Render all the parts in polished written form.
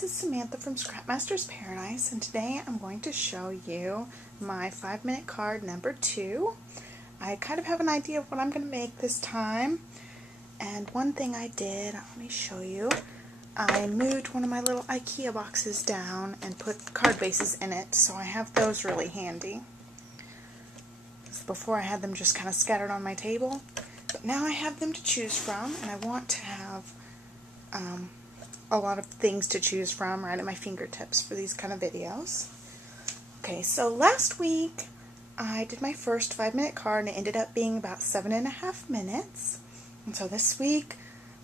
this is Samantha from Scrapmaster's Paradise, and today I'm going to show you my 5-minute card number 2. I kind of have an idea of what I'm going to make this time, and one thing I did, let me show you, I moved one of my little IKEA boxes down and put card bases in it, so I have those really handy. So before I had them just kind of scattered on my table, but now I have them to choose from, and I want to have a lot of things to choose from right at my fingertips for these kind of videos. Okay, so last week I did my first 5-minute card and it ended up being about 7.5 minutes. And so this week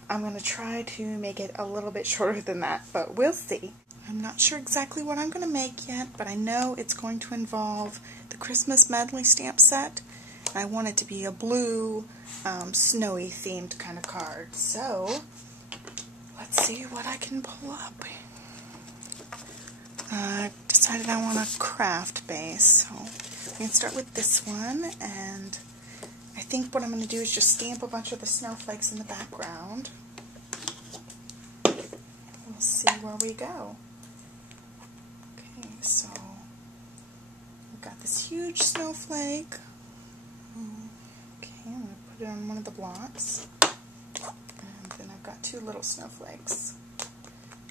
I'm going to try to make it a little bit shorter than that, but we'll see. I'm not sure exactly what I'm going to make yet, but I know it's going to involve the Christmas medley stamp set. I want it to be a blue, snowy themed kind of card. So let's see what I can pull up. I decided I want a craft base, so I'm going to start with this one, and I think what I'm going to do is just stamp a bunch of the snowflakes in the background. We'll see where we go. Okay, so I've got this huge snowflake. Okay, I'm going to put it on one of the blocks. And then I've got 2 little snowflakes.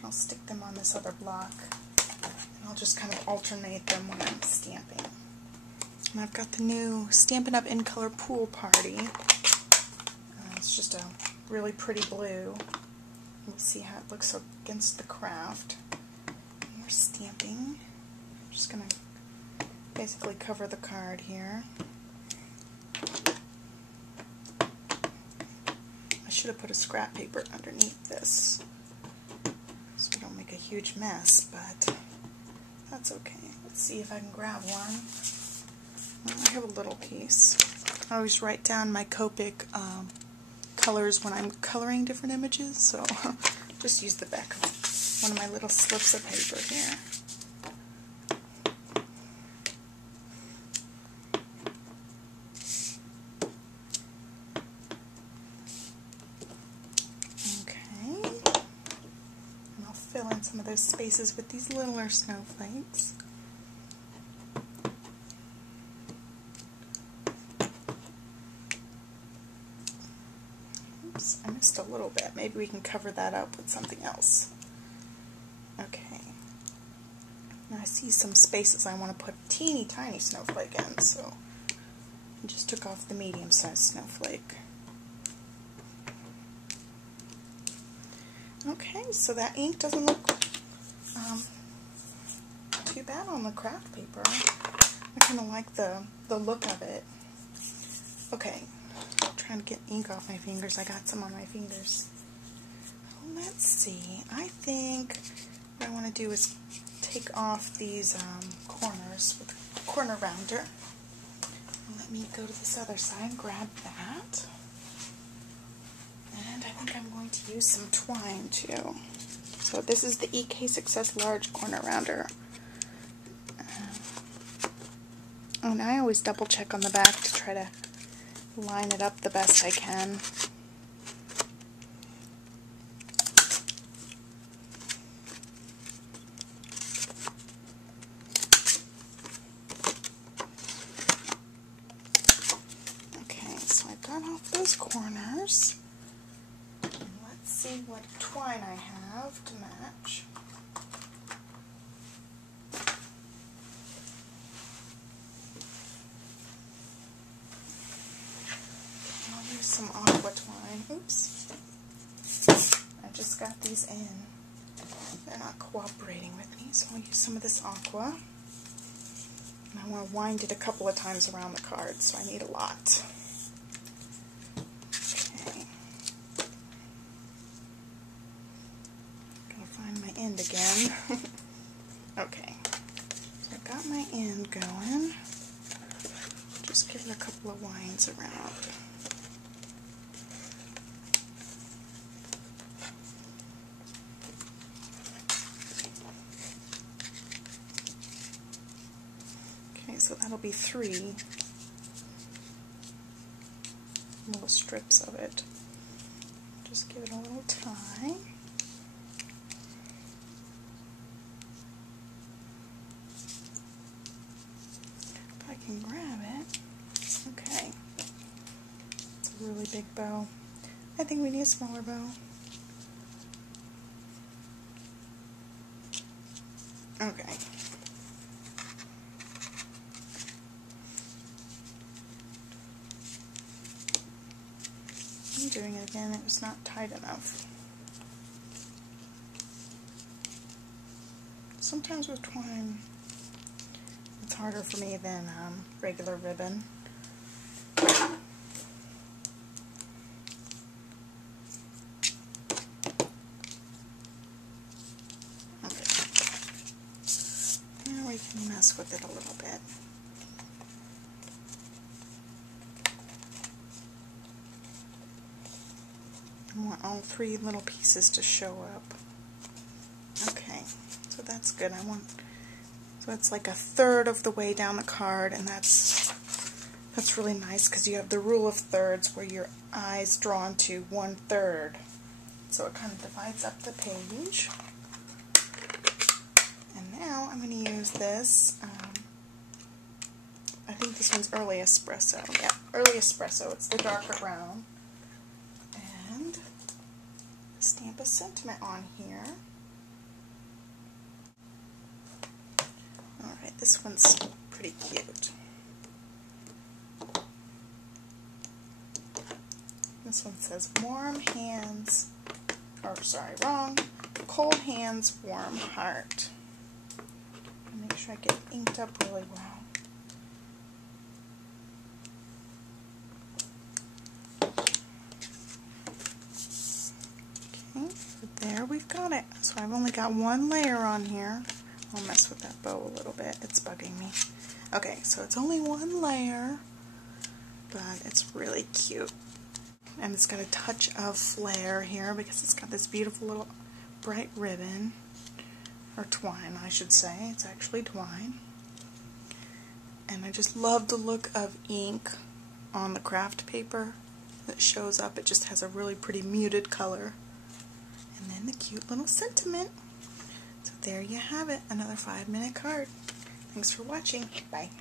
I'll stick them on this other block. And I'll just kind of alternate them when I'm stamping. And I've got the new Stampin' Up! In Color Pool Party. It's just a really pretty blue. We'll see how it looks against the craft. And we're stamping. I'm just going to basically cover the card here. I should have put a scrap paper underneath this so we don't make a huge mess, but that's okay. Let's see if I can grab one. Well, I have a little piece. I always write down my Copic colors when I'm coloring different images, so just use the back of one of my little slips of paper here. Fill in some of those spaces with these littler snowflakes. Oops, I missed a little bit. Maybe we can cover that up with something else. Okay. Now I see some spaces I want to put a teeny tiny snowflake in, so I just took off the medium-sized snowflake. Okay, so that ink doesn't look too bad on the craft paper. I kind of like the look of it. Okay, I'm trying to get ink off my fingers. I got some on my fingers. Let's see. I think what I want to do is take off these corners with a corner rounder. Let me go to this other side and grab that. And I think I'm going to use some twine too. So this is the EK Success Large Corner Rounder. And I always double check on the back to try to line it up the best I can. Okay, so I got off those corners. Let's see what twine I have to match. I'll use some aqua twine. Oops. I just got these in. They're not cooperating with me, so I'll use some of this aqua. And I want to wind it a couple of times around the card, so I need a lot. End again. Okay, so I got my end going. Just give it a couple of winds around. Okay, so that'll be 3 little strips of it. Just give it a little tie. really big bow. I think we need a smaller bow. Okay. I'm doing it again. It was not tight enough. Sometimes with twine, it's harder for me than regular ribbon. Now we can mess with it a little bit. I want all three little pieces to show up. Okay, so that's good. So it's like a third of the way down the card, and that's really nice because you have the rule of thirds where your eye's drawn to 1/3. So it kind of divides up the page. And now I'm going to use this. I think this one's Early Espresso. Yeah, Early Espresso. It's the darker brown. And stamp a sentiment on here. Alright, this one's pretty cute. This one says warm hands, or sorry, wrong. Cold hands, warm heart. Make sure I get it inked up really well. Okay, so there we've got it. So I've only got one layer on here. I'll mess with that bow a little bit. It's bugging me. Okay, so it's only one layer, but it's really cute. And it's got a touch of flare here because it's got this beautiful little bright ribbon, or twine I should say. It's actually twine. And I just love the look of ink on the craft paper that shows up. It just has a really pretty muted color. And then the cute little sentiment. So there you have it, another 5-minute card. Thanks for watching. Bye.